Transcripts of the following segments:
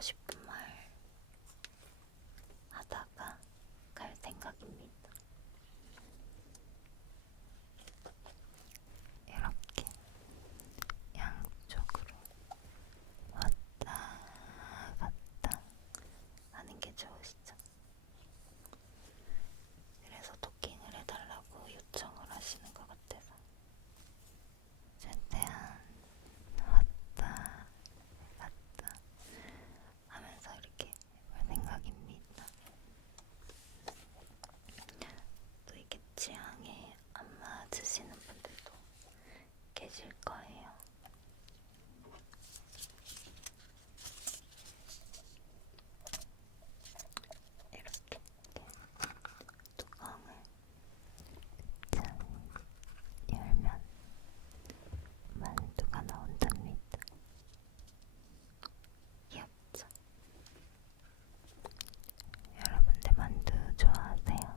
하고 싶은 말 하다가 갈 생각입니다. 이렇게 양쪽으로 왔다 갔다 하는 게 좋으시죠? 그래서 도킹을 해달라고 요청을 하시는 것 같아서 최대한 왔다 갔다 하면서 이렇게 해볼 생각입니다. 또 이게 취향에 안 맞으시는 분들도 계실 거예요. 이렇게 뚜껑을 짠 열면 만두가 나온답니다. 귀엽죠? 여러분들 만두 좋아하세요?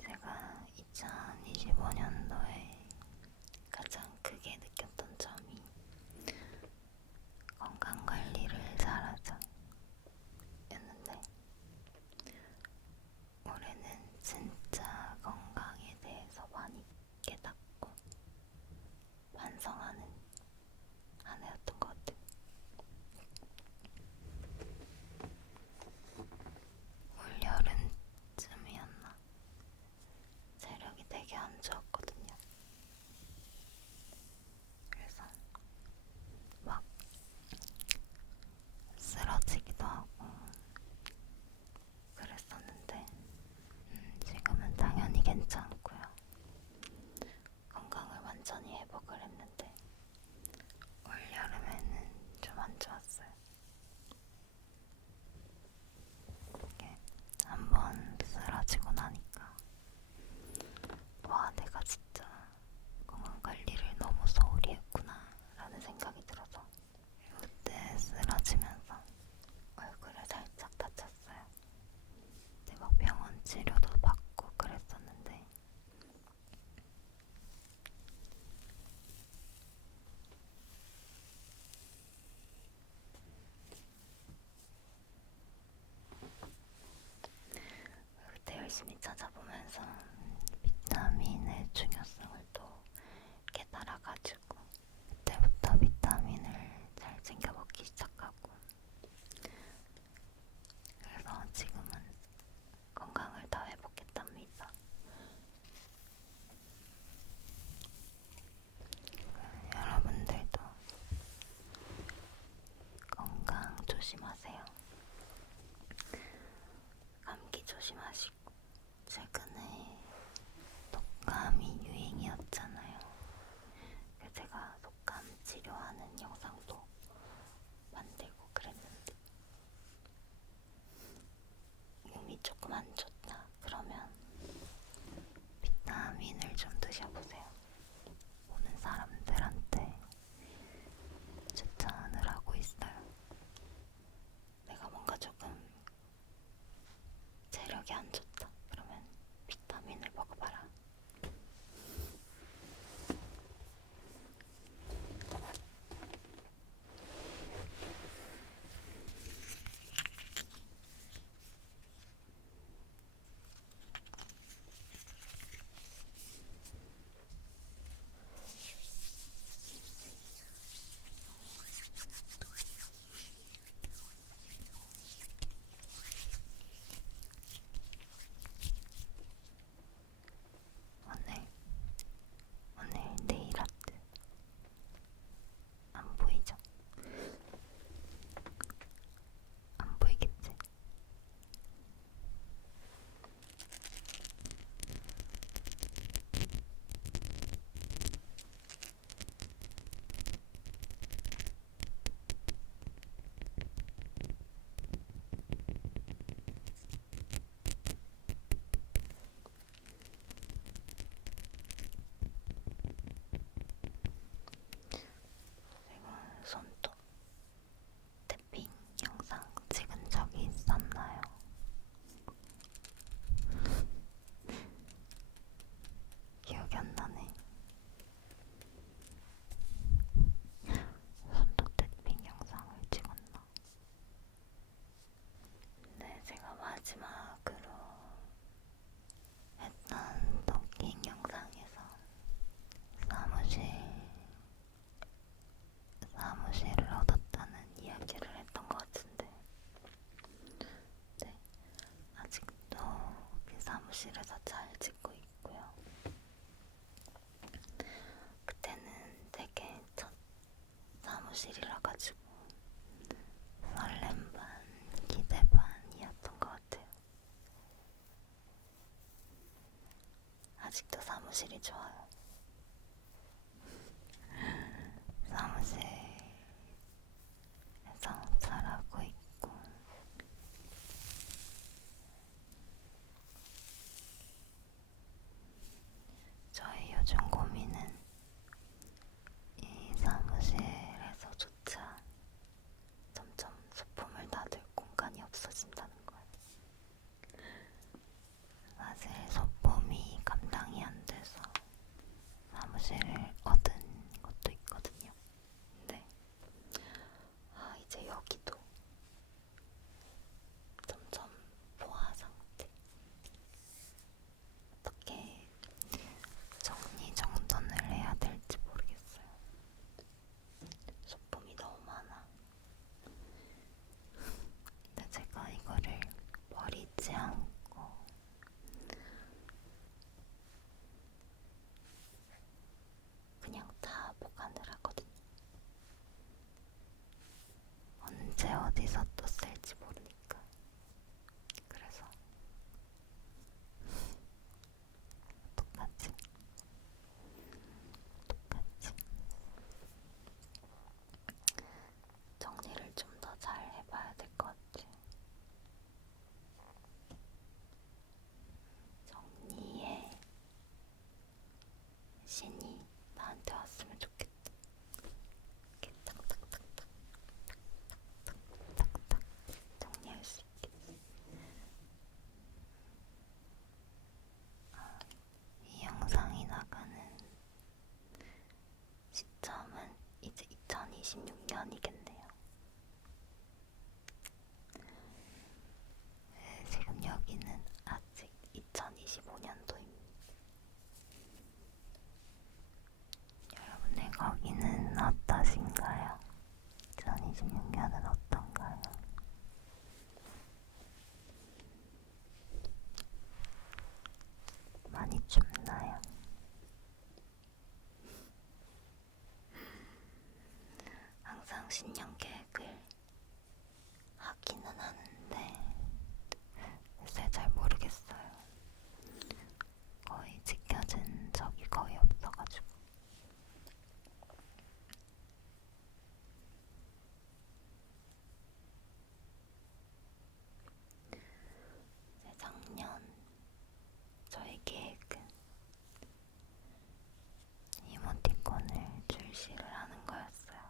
제가 2025년도에 가장 크게 느꼈던 점이 건강관리를 잘하자 였는데 올해는 진짜 건강에 대해서 많이 깨닫고 반성하는 한 해였던 것 같아요. 올여름쯤이었나? 체력이 되게 안 좋았거든요. 그래서 막 쓰러지기도 하고 그랬었는데 지금은 당연히 괜찮고요. 건강을 완전히 회복을 했는데 올여름에는 좀 안 좋았어요. 이게 한번 쓰러지고 나니까 와, 내가 진짜 건강관리를 너무 소홀히 했구나 라는 생각이 들어서 그때 쓰러지면서 얼굴을 살짝 다쳤어요. 근데 막 병원 치료도 받고 그랬었는데 그때 열심히 찾아보면서 비타민의 중요성을 또 깨달아가지고 그때부터 비타민을 잘 챙겨 먹기 시작하고 그래서 지금은 건강을 다 회복했답니다. 여러분들도 건강 조심하세요. 감기 조심하시고 최근에 독감이 유행이었잖아요. 그래서 제가 독감 치료하는 영상도 만들고 그랬는데 몸이 조금 안 좋다 그러면 비타민을 좀 드셔보세요. 보는 사람들한테 추천을 하고 있어요. 내가 뭔가 조금 체력이 안 좋다 그러면 비타민을 먹어봐라. 찍고 있고요. 그때는 되게 첫 사무실이라 가지고 설렘 반, 기대 반이었던 것 같아요. 아직도 사무실이 좋아요. 사무실에서 잘하고 있고, 저의 요즘 고민은 이 사무실에서조차 점점 소품을 놔둘 공간이 없어진다는 거예요. 사실 소품이 감당이 안 돼서 사무실을 얻은 것도 있거든요. 근데 이제 여기도 점점 포화 상태. 어떻게 정리정돈을 해야 될지 모르겠어요. 소품이 너무 많아. 근데 제가 이거를 버리지 않고 그냥 다 보관을 하거든요. 언제 어디서 또 쓸지 모르니까. 그래서 똑같이 정리를 좀 더 잘 해봐야 될 것 같아요. 정리의 신이 나한테 왔으면 좋겠다. 이렇게 탁탁탁탁 탁탁탁 정리할 수 있겠지. 이 영상이 나가는 시점은 이제 2026년이겠네요. 지금 여기는 아직 2025년도입니다. 여러분의 거기는 어떠신가요? 2026년은 어떤가요? 많이 춥나요? 항상 신년 계획을 하기는 하는데 글쎄 잘 모르겠어요. 거의 지켜진 적이 거의 없어가지고. 이제 작년 저의 계획은 이모티콘을 출시를 하는 거였어요.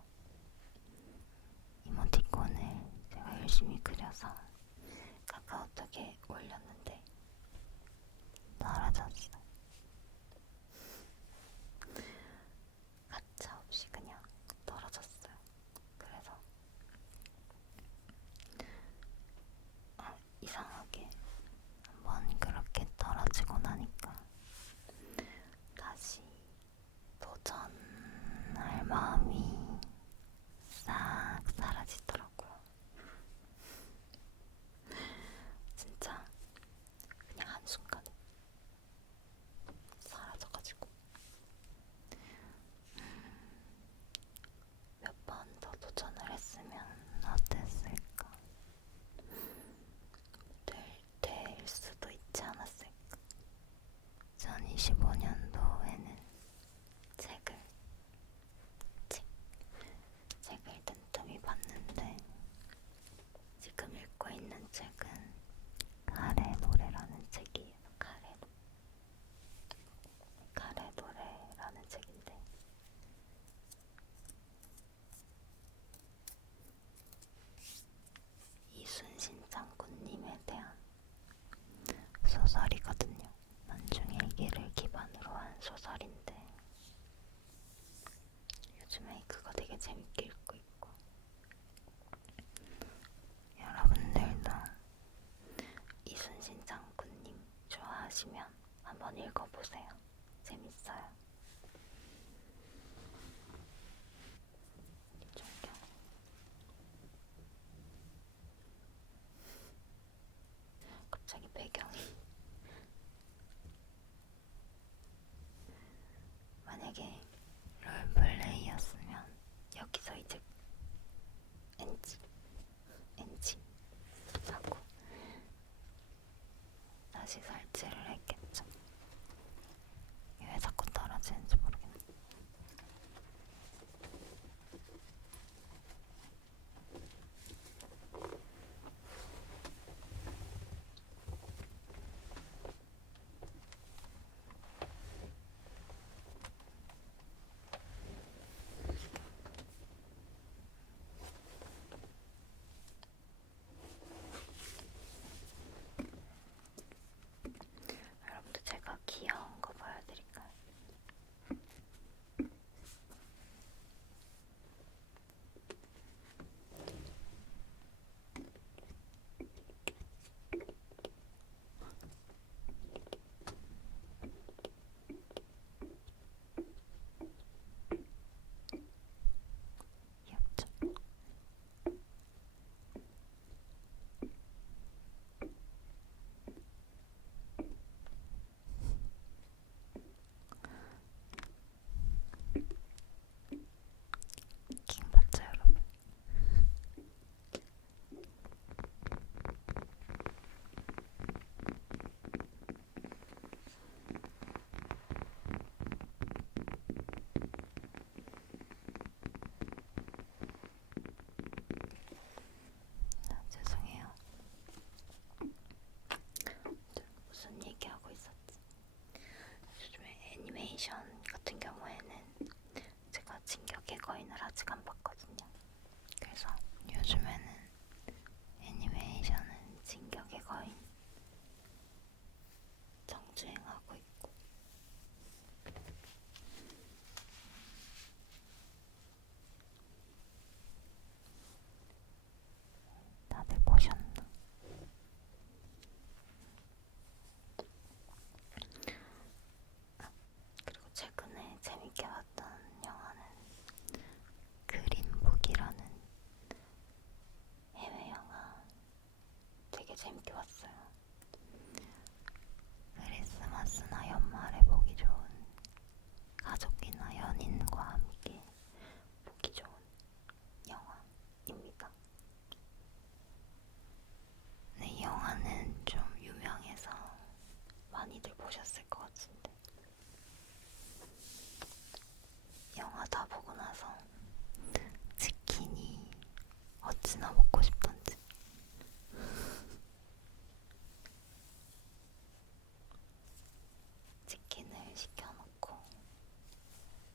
이모티콘을 제가 열심히 그려서 카카오톡에 올렸는데 떨어졌어. 가차없이 그냥 떨어졌어요. 그래서 이상하게 한번 그렇게 떨어지고 나니까 다시 도전할 마음이 싹 사라지더라고요. 진짜 그냥 한순간에 사라져가지고 몇 번 더 도전을 했으면 어땠을까? 될 수도 있지 않았을까? 2025년도에는 책을 틈틈이 봤는데 지금 읽고 있는 책은 가래 노래라는 책이에요. 가래 노래라는 책인데 이순신 장군님에 대한 소설이거든요. 만중일기를 기반으로 한 소설인데 요즘에 그거 되게 재밌게 읽고 있고, 여러분들도 이순신 장군님 좋아하시면 한번 읽어보세요. 재밌어요. 존경. 갑자기 배경이 다시 설치를 했겠죠. 왜 자꾸 떨어지는지 모르겠네. 여러분들 제가 귀여운 거 보여드릴까요? 귀엽죠? 킹 받죠, 여러분? 죄송해요. 무슨 얘기하고 있었지? 요즘에 애니메이션 같은 경우에는 제가 진격의 거인을 아직 안 봤거든요. 그래서 요즘에는 애니메이션은 진격의 거인 정주행하고 있고, 다들 보셨나? 그리고 최근에 재밌게 봤던 영화는 그린북이라는 해외 영화 되게 재밌게 봤어요. 크리스마스나 연말에 보기 좋은, 가족이나 연인과 함께 보기 좋은 영화입니다. 근데 이 영화는 좀 유명해서 많이들 보셨을 것 같은데, 영화 다 보고 나서 치킨이 어찌나 먹고 싶던지. 치킨을 시켜놓고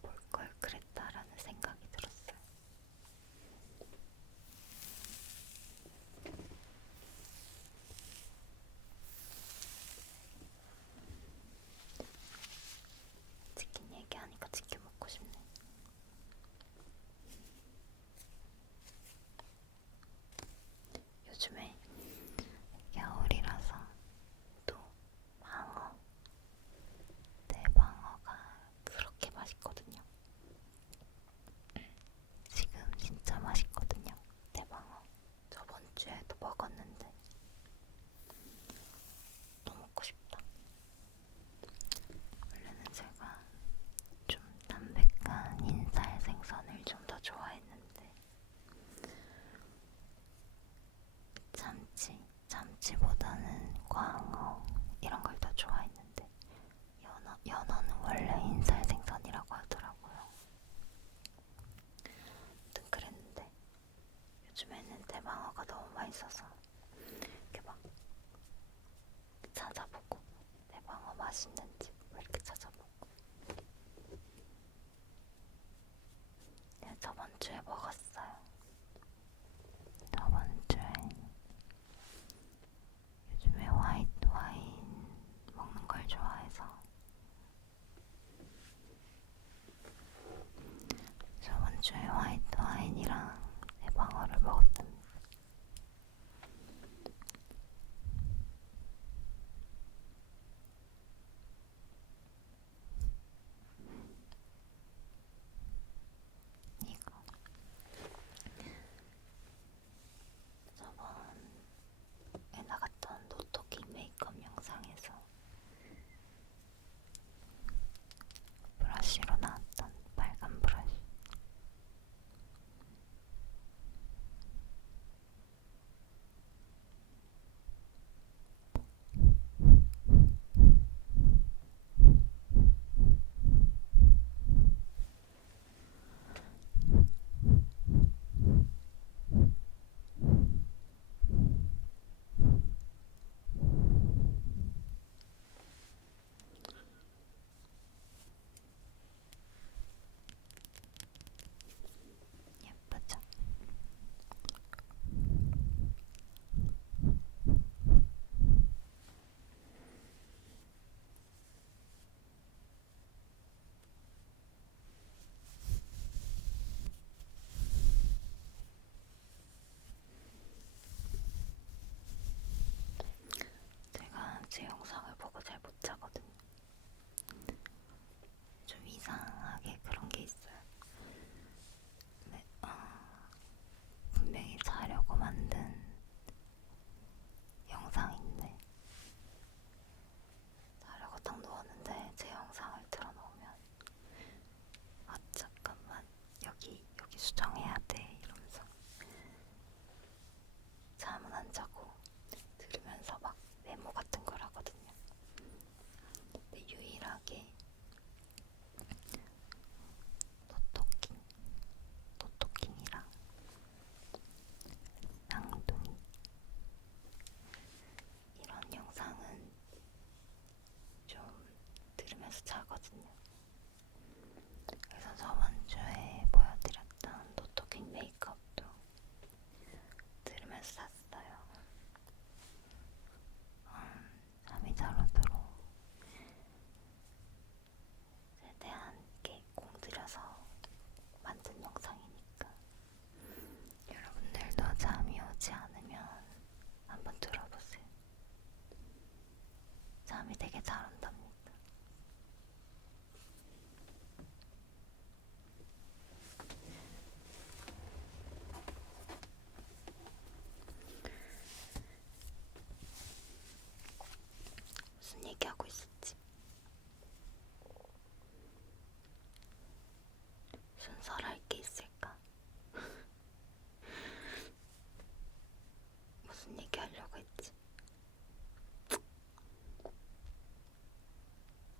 볼 걸 그랬다라는 생각이 들었어요. 치킨 얘기하니까 치킨 먹고 싶네. 요즘에 겨울이라서 또 방어, 대방어가 그렇게 맛있거든요. 지금 진짜 맛있거든요, 대방어. 저번 주에도 먹었는데 또 먹고 싶다. 원래는 제가 좀 담백한 인살 생선을 좀 더 좋아했는데, 참치보다는 광어 이런 걸 더 좋아했는데, 연어는 원래 인살 생선이라고 하더라고요. 아무튼 그랬는데 요즘에는 대방어가 너무 맛있어서 이렇게 막 찾아보고, 대방어 맛있는 집 왜 이렇게 찾아보고. 네, 저번 주에 먹었어요. 저번 주에. 요즘에 화이트 와인 먹는 걸 좋아해서 저번 주에 화이트 와인이랑 대방어를 먹었던. 게 노토킹, 노토킹이랑 쌍둥이 이런 영상은 좀 들으면서 자거든요. 그래서 저번 주에 보여드렸던 노토킹 메이크업도 들으면서 샀어요. 잠이 잘 오도록 최대한 이렇게 공들여서 만든 영상이니까 여러분들도 잠이 오지 않으면 한번 들어보세요. 잠이 되게 잘 온답니다. 무슨 얘기하고 있었지? 순서랄 게 있을까? 무슨 얘기 하려고 했지?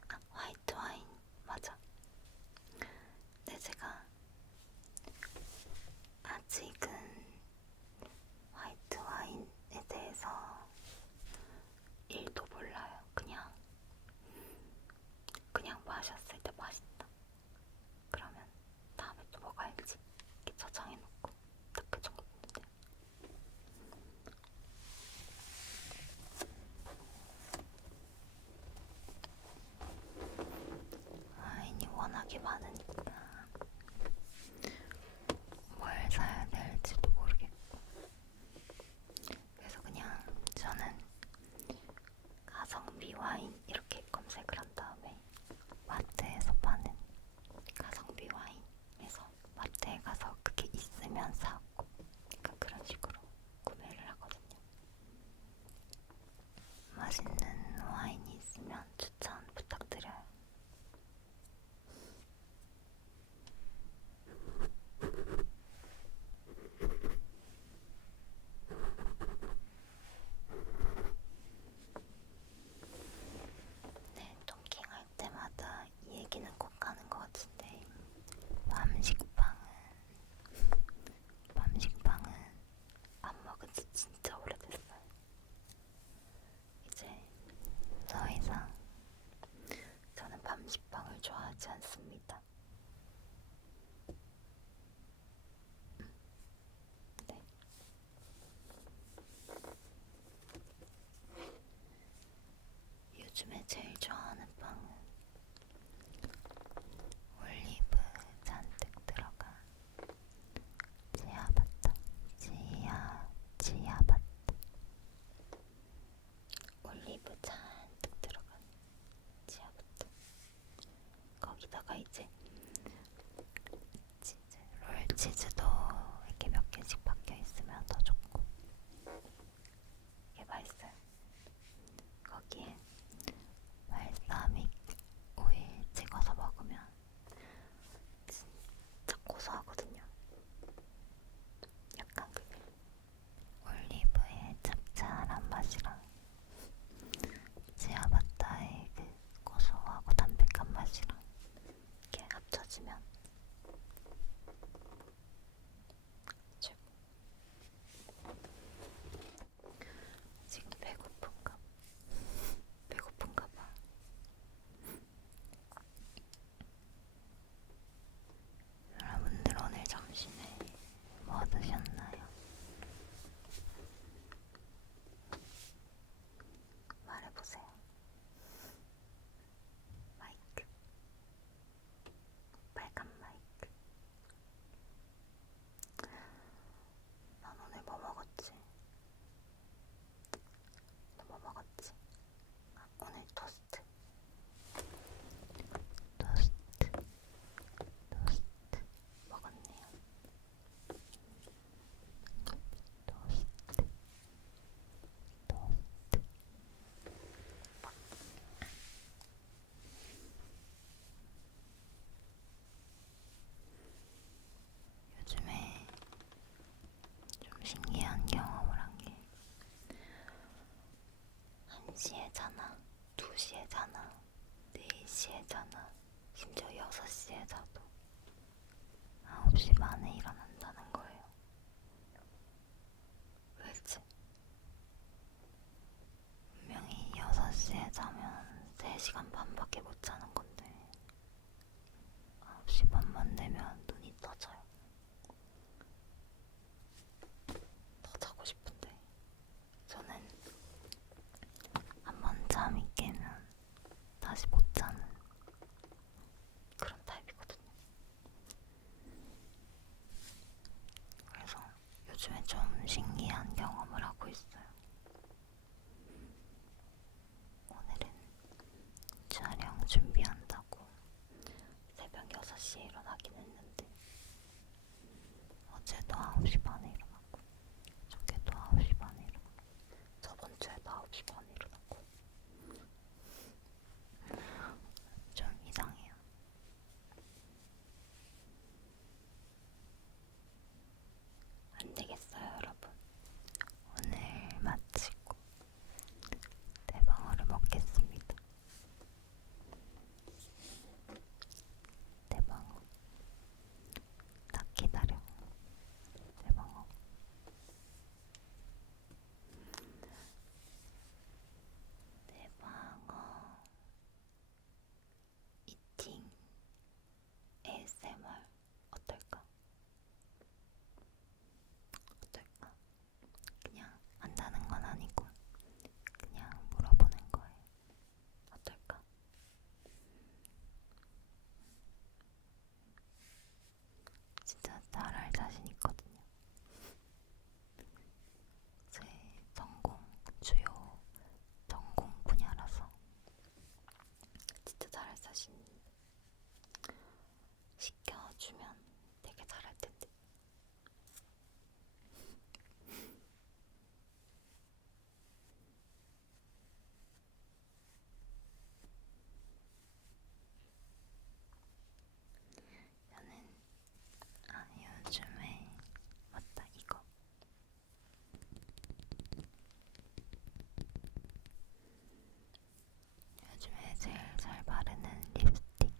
아, 화이트 와인. 맞아. 근데 제가 아직은 화이트 와인에 대해서 1도 몰라요. 그냥 마셨을 때 맛있다. 그러면 다음에 또 먹어야지. 이렇게 저장해놓고 딱 그 정도인데. 와인이 워낙에 많으니까 뭘 사야 될지도 모르겠고. 그래서 그냥 저는 가성비 와인 이렇게 검색을 한 다음에 마트에서 파는 가성비 와인에서 마트에 가서 그게 있으면 사고, 그러니까 그런 식으로 구매를 하거든요. 맛있는 와인이 있으면 추천 부탁드려요. 네, 톰킹할 때마다 이 얘기는 꼭 가는 것 같은데 밤식빵은 안 먹은 지 진짜 오래됐어요. 이제 더 이상 저는 밤식빵을 좋아하지 않습니다. 네. 요즘에 제일 좋아하는 빵은 올리브 잔뜩 들어간 지아바타. 지아바타. 올리브 잔뜩 들어간 지아바타. 거기다가 이제 치즈, 롤치즈도 이렇게 몇 개씩 박혀 있으면 더 좋고, 이게 맛있어요. 거기에 발사믹 오일 찍어서 먹으면 진짜 고소하거든요. 약간 그 올리브의 짭짤한 맛이랑 지아바타의 그 고소하고 담백한 맛이랑 이렇게 합쳐지면 최고. 지금 배고픈가 봐. 여러분들 오늘 점심에 뭐 드셨나요? 말해보세요. 마이크. 빨간 마이크. 난 오늘 뭐 먹었지? 너 뭐 먹었지? 아, 오늘 토스트. 먹었네요. 토스트. 요즘에 좀 신기한 경험을 한 게 1시에 자나 2시에 자나 4 4시에 자나 심지어 6시에 자도 9시 반에 일어난다는 거예요. 왜지? 분명히 6시에 자면 3시간 반밖에 못 자는 건데 9시 반만 되면 눈이 떠져요. 더 자고 싶은데 저는 한번 잠이 깨면 다시 못 자는 그런 타입이거든요. 그래서 요즘에 좀 신기한 경험을 하고 있어요. 오늘은 촬영 준비한다고 새벽 6시에 일어나긴 했는데 어제도 9시 반에 일어났고 저께도 9시 반에 일어났고 저번 주에도 9시 반에 일어났고 좀 이상해요. 안 되겠어요, 여러분. 오늘 마치고 대방어를 먹겠습니다. 대방어. 딱 기다려. 대방어. 대방어. 이팅. ASMR. 어떨까? 어떨까? 그냥 안다는 건 아니고 그냥 물어보는 거예요. 어떨까? 진짜 잘할 자신 있거든요. 제 주요 전공 분야라서 진짜 잘할 자신 시켜주면 되게 잘할 텐데. 저는 요즘에 맞다 이거 요즘에 제일 잘 바르는 립스틱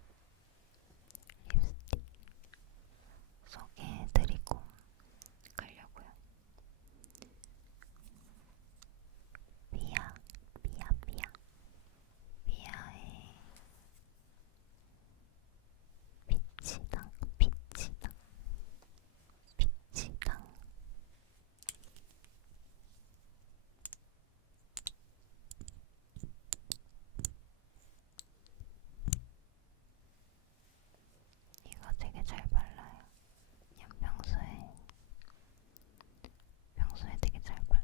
소개해드리고 가려고요. 비아의 피치당 이거 되게 잘 발라요. 그냥 평소에 되게 잘 발라.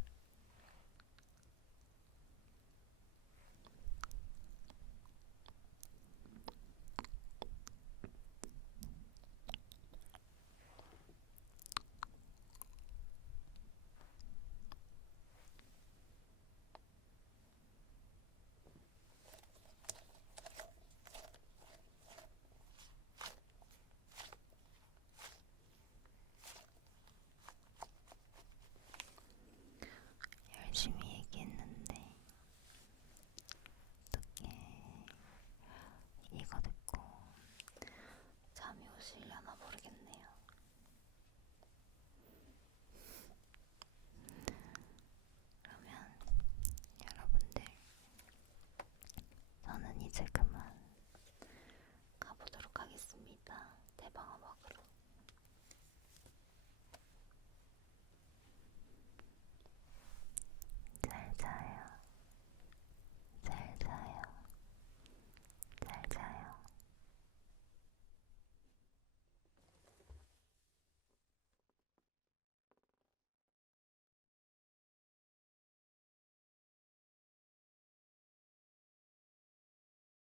열심히 얘기했는데 어떻게 이거 듣고 잠이 오시려나 모르겠네요. 그러면 여러분들 저는 이제 그만 가보도록 하겠습니다. 대방어 먹으러.